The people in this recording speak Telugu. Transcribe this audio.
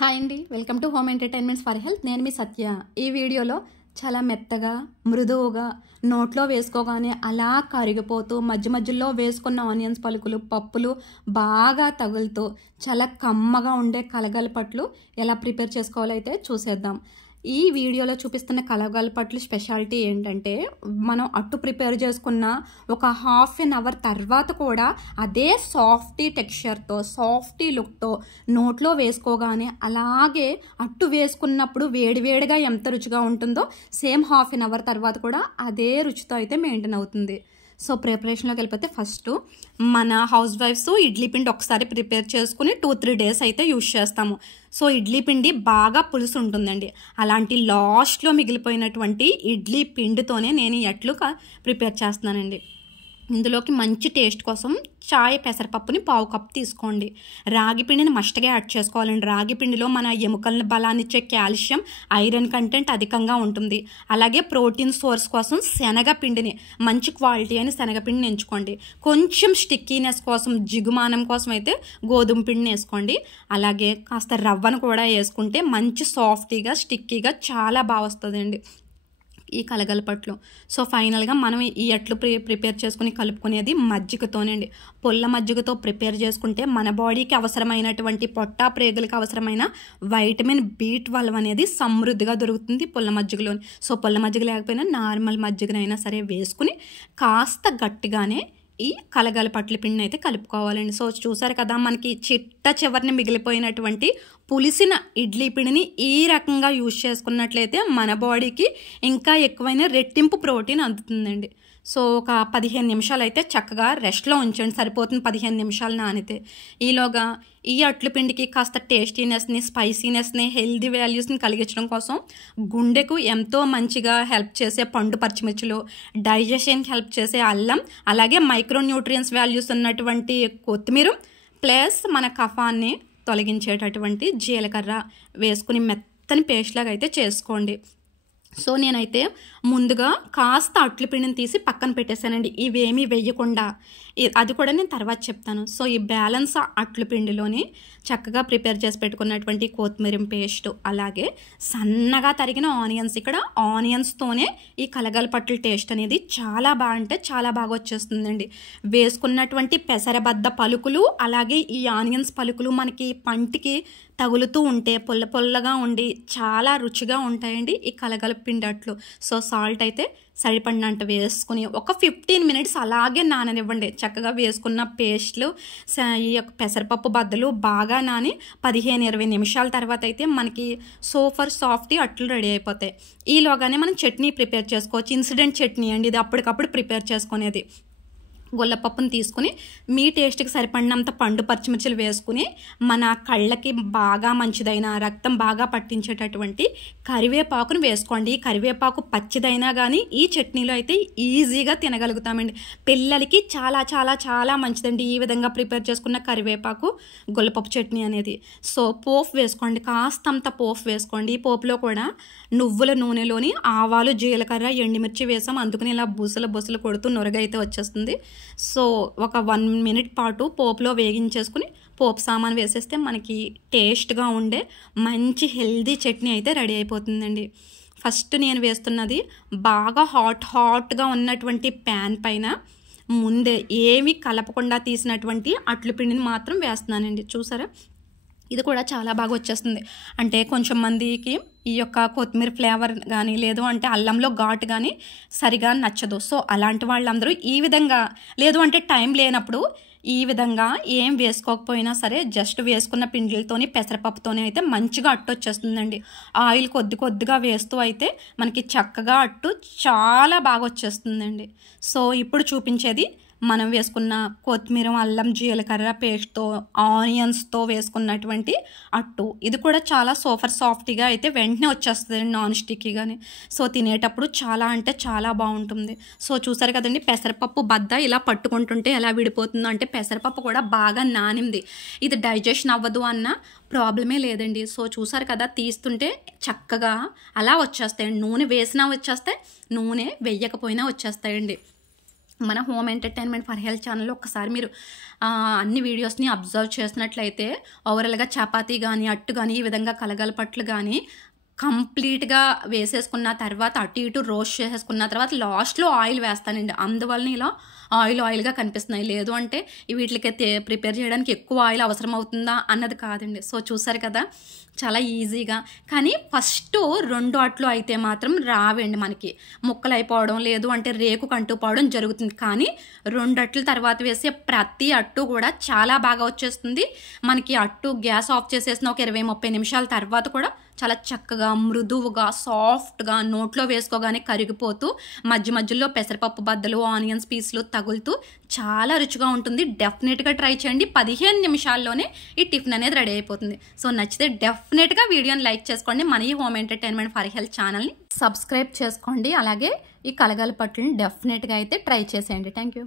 హాయ్ అండి, welcome to home entertainments for health. నేను మీ సత్య. ఈ వీడియోలో చాలా మెత్తగా మృదువుగా నోట్లో వేసుకోగానే అలా కరిగిపోతూ మధ్య మధ్యలో వేసుకున్న ఆనియన్స్ పలుకులు పప్పులు బాగా తగులుతూ చాలా కమ్మగా ఉండే కలగలపట్లు ఎలా ప్రిపేర్ చేసుకోవాలో అయితే చూసేద్దాం. ఈ వీడియోలో చూపిస్తున్న కలగలపట్లు స్పెషాలిటీ ఏంటంటే, మనం అట్టు ప్రిపేర్ చేసుకున్న ఒక హాఫ్ అన్ అవర్ తర్వాత కూడా అదే సాఫ్టీ టెక్స్చర్తో సాఫ్టీ లుక్తో నోట్లో వేసుకోగానే అలాగే అట్టు వేసుకున్నప్పుడు వేడివేడిగా ఎంత రుచిగా ఉంటుందో సేమ్ హాఫ్ అన్ అవర్ తర్వాత కూడా అదే రుచితో అయితే మెయింటైన్ అవుతుంది. సో ప్రిపరేషన్లోకి వెళ్ళిపోతే ఫస్ట్ మన హౌస్ వైఫ్స్ ఇడ్లీ పిండి ఒకసారి ప్రిపేర్ చేసుకుని 2-3 డేస్ అయితే యూజ్ చేస్తాము. సో ఇడ్లీ పిండి బాగా పులుసు ఉంటుందండి. అలాంటి లాస్ట్లో మిగిలిపోయినటువంటి ఇడ్లీ పిండితోనే నేను ఈ అట్లు ప్రిపేర్ చేస్తున్నానండి. ఇందులోకి మంచి టేస్ట్ కోసం చాయ్ పెసరపప్పుని 1/2 కప్ తీసుకోండి. రాగి పిండిని మస్ట్గా యాడ్ చేసుకోవాలండి. రాగి పిండిలో మన ఎముకల బలాన్ని ఇచ్చే కాల్షియం, ఐరన్ కంటెంట్ అధికంగా ఉంటుంది. అలాగే ప్రోటీన్ సోర్స్ కోసం శనగపిండిని మంచి క్వాలిటీ అని శనగపిండిని ఎంచుకోండి. కొంచెం స్టిక్కీనెస్ కోసం జిగుమానం కోసం అయితే గోధుమ పిండిని వేసుకోండి. అలాగే కాస్త రవ్వను కూడా వేసుకుంటే మంచి సాఫ్టీగా స్టిక్కీగా చాలా బాగా వస్తుందండి ఈ కలగలపట్లు. సో ఫైనల్గా మనం ఈ అట్లు ప్రిపేర్ చేసుకుని కలుపుకునేది మజ్జిగతోనండి. పొల్ల మజ్జిగతో ప్రిపేర్ చేసుకుంటే మన బాడీకి అవసరమైనటువంటి పొట్టా ప్రేగులకు అవసరమైన వైటమిన్ B12 అనేది సమృద్ధిగా దొరుకుతుంది పొల్ల మజ్జిగలోని. సో పొల్ల మజ్జిగ లేకపోయినా నార్మల్ మజ్జిగనైనా సరే వేసుకుని కాస్త గట్టిగానే ఈ కలగలపట్ల పిండిని అయితే కలుపుకోవాలండి. సో చూసారు కదా, మనకి చివరిని మిగిలిపోయినటువంటి పులిసిన ఇడ్లీ పిండిని ఈ రకంగా యూజ్ చేసుకున్నట్లయితే మన బాడీకి ఇంకా ఎక్కువైన రెట్టింపు ప్రోటీన్ అందుతుందండి. సో ఒక 15 నిమిషాలు అయితే చక్కగా రెస్ట్లో ఉంచండి, సరిపోతుంది. 15 నిమిషాలు నానితే ఈలోగా ఈ అట్ల పిండికి కాస్త టేస్టీనెస్ని, స్పైసీనెస్ని, హెల్దీ వాల్యూస్ని కలిగించడం కోసం గుండెకు ఎంతో మంచిగా హెల్ప్ చేసే పండు పచ్చిమిర్చిలు, డైజెషన్కి హెల్ప్ చేసే అల్లం, అలాగే మైక్రో న్యూట్రియన్స్ వాల్యూస్ ఉన్నటువంటి కొత్తిమీర ప్లస్ మన కఫాన్ని తొలగించేటటువంటి జీలకర్ర వేసుకుని మెత్తని పేస్ట్ లాగా అయితే చేసుకోండి. సో నేనైతే ముందుగా కాస్త అట్ల పిండిని తీసి పక్కన పెట్టేశానండి, ఇవేమీ వేయకుండా. అది కూడా నేను తర్వాత చెప్తాను. సో ఈ బ్యాలెన్స్ అట్ల పిండిలోని చక్కగా ప్రిపేర్ చేసి పెట్టుకున్నటువంటి కొత్తిమీర పేస్ట్, అలాగే సన్నగా తరిగిన ఆనియన్స్. ఇక్కడ ఆనియన్స్తోనే ఈ కలగలపట్ల టేస్ట్ అనేది చాలా బాగా అంటే చాలా బాగా వచ్చేస్తుందండి. వేసుకున్నటువంటి పెసరబద్ద పలుకులు అలాగే ఈ ఆనియన్స్ పలుకులు మనకి పంటికి తగులుతూ ఉంటే పొల్ల పొల్లగా ఉండి చాలా రుచిగా ఉంటాయండి ఈ కలగలపిండి అట్లు. సో సాల్ట్ అయితే సరిపడినంత వేసుకుని ఒక 15 మినిట్స్ అలాగే నాననివ్వండి. చక్కగా వేసుకున్న పేస్ట్లు ఈ యొక్క పెసరపప్పు బద్దలు బాగా నాని 15-20 నిమిషాల తర్వాత అయితే మనకి సూపర్ సాఫ్టీ అట్లు రెడీ అయిపోతాయి. ఈలోగానే మనం చట్నీ ప్రిపేర్ చేసుకోవచ్చు. ఇన్సిడెంట్ చట్నీ అండి, ఇది అప్పటికప్పుడు ప్రిపేర్ చేసుకునేది. గొల్లపప్పును తీసుకుని మీ టేస్ట్కి సరిపడినంత పండు పచ్చిమిర్చిలు వేసుకుని మన కళ్ళకి బాగా మంచిదైన రక్తం బాగా పట్టించేటటువంటి కరివేపాకును వేసుకోండి. ఈ కరివేపాకు పచ్చిదైనా కానీ ఈ చట్నీలో అయితే ఈజీగా తినగలుగుతామండి. పిల్లలకి చాలా చాలా చాలా మంచిదండి ఈ విధంగా ప్రిపేర్ చేసుకున్న కరివేపాకు గొల్లపప్పు చట్నీ అనేది. సో పోపు వేసుకోండి, కాస్తంత పోపు వేసుకోండి. ఈ పోపులో కూడా నువ్వుల నూనెలోని ఆవాలు, జీలకర్ర, ఎండుమిర్చి వేసాం, అందుకని ఇలా బుసలు కొడుతూ నొరగైతే వచ్చేస్తుంది. సో ఒక 1 మినిట్ పాటు పోపులో వేగించేసుకుని పోపు సామాన్ వేసేస్తే మనకి టేస్ట్గా ఉండే మంచి హెల్దీ చట్నీ అయితే రెడీ అయిపోతుందండి. ఫస్ట్ నేను వేస్తున్నది బాగా హాట్గా ఉన్నటువంటి ప్యాన్ పైన ముందే ఏమీ కలపకుండా తీసినటువంటి అట్ల పిండిని మాత్రం వేస్తున్నానండి. చూసారా, ఇది కూడా చాలా బాగా వచ్చేస్తుంది. అంటే కొంచెం మందికి ఈ యొక్క కొత్తిమీర ఫ్లేవర్ కానీ లేదు అంటే అల్లంలో ఘాటు కానీ సరిగా నచ్చదు. సో అలాంటి వాళ్ళందరూ ఈ విధంగా, లేదు అంటే టైం లేనప్పుడు ఈ విధంగా ఏం వేసుకోకపోయినా సరే జస్ట్ వేసుకున్న పిండిలతోని పెసరపప్పుతోనే అయితే మంచిగా అట్టు వచ్చేస్తుందండి. ఆయిల్ కొద్దిగా వేస్తూ అయితే మనకి చక్కగా అట్టు చాలా బాగా వచ్చేస్తుందండి. సో ఇప్పుడు చూపించేది మనం వేసుకున్న కొత్తిమీర, అల్లం, జీలకర్ర పేస్ట్తో ఆనియన్స్తో వేసుకున్నటువంటి అట్టు. ఇది కూడా చాలా సూపర్ సాఫ్టీగా అయితే వెంటనే వచ్చేస్తుంది, నాన్ స్టిక్కీగానే. సో తినేటప్పుడు చాలా అంటే చాలా బాగుంటుంది. సో చూసారు కదండి, పెసరపప్పు బద్ద ఇలా పట్టుకుంటుంటే ఎలా విడిపోతుందో, అంటే పెసరపప్పు కూడా బాగా నానింది. ఇది డైజెషన్ అవ్వదు అన్న ప్రాబ్లమే లేదండి. సో చూసారు కదా, తీస్తుంటే చక్కగా అలా వచ్చేస్తాయండి. నూనె వేసినా వచ్చేస్తాయి, నూనె వేయకపోయినా వచ్చేస్తాయండి. మన హోమ్ ఎంటర్టైన్మెంట్ ఫర్ హెల్త్ ఛానల్లో ఒక్కసారి మీరు అన్ని వీడియోస్ని అబ్జర్వ్ చేసినట్లయితే ఓవరాల్గా చపాతీ కానీ అట్టు కానీ ఈ విధంగా కలగలపట్లు కానీ కంప్లీట్గా వేసేసుకున్న తర్వాత అటు ఇటు రోస్ట్ చేసేసుకున్న తర్వాత లాస్ట్లో ఆయిల్ వేస్తానండి. అందువల్ల ఇలా ఆయిల్గా కనిపిస్తున్నాయి. లేదు అంటే వీటికి ప్రిపేర్ చేయడానికి ఎక్కువ ఆయిల్ అవసరం అవుతుందా అన్నది కాదండి. సో చూసారు కదా, చాలా ఈజీగా. కానీ ఫస్ట్ 2 అట్లు అయితే మాత్రం రావండి, మనకి ముక్కలు అయిపోవడం లేదు అంటే రేకు కంటుపోవడం జరుగుతుంది. కానీ 2 అట్ల తర్వాత వేసే ప్రతి అట్టు కూడా చాలా బాగా వచ్చేస్తుంది. మనకి అట్టు గ్యాస్ ఆఫ్ చేసేసిన ఒక 20-30 నిమిషాల తర్వాత కూడా చాలా చక్కగా మృదువుగా సాఫ్ట్గా నోట్లో వేసుకోగానే కరిగిపోతూ మధ్య మధ్యలో పెసరపప్పు బద్దలు ఆనియన్స్ పీసులు తగులుతూ చాలా రుచిగా ఉంటుంది. డెఫినెట్గా ట్రై చేయండి. 15 నిమిషాల్లోనే ఈ టిఫిన్ అనేది రెడీ అయిపోతుంది. సో నచ్చితే డెఫినెట్గా వీడియోని లైక్ చేసుకోండి. మన ఈ హోమ్ ఎంటర్టైన్మెంట్ ఫర్ హెల్త్ ఛానల్ని సబ్స్క్రైబ్ చేసుకోండి. అలాగే ఈ కలగలపట్టుని డెఫినెట్గా అయితే ట్రై చేసేయండి. Thank you.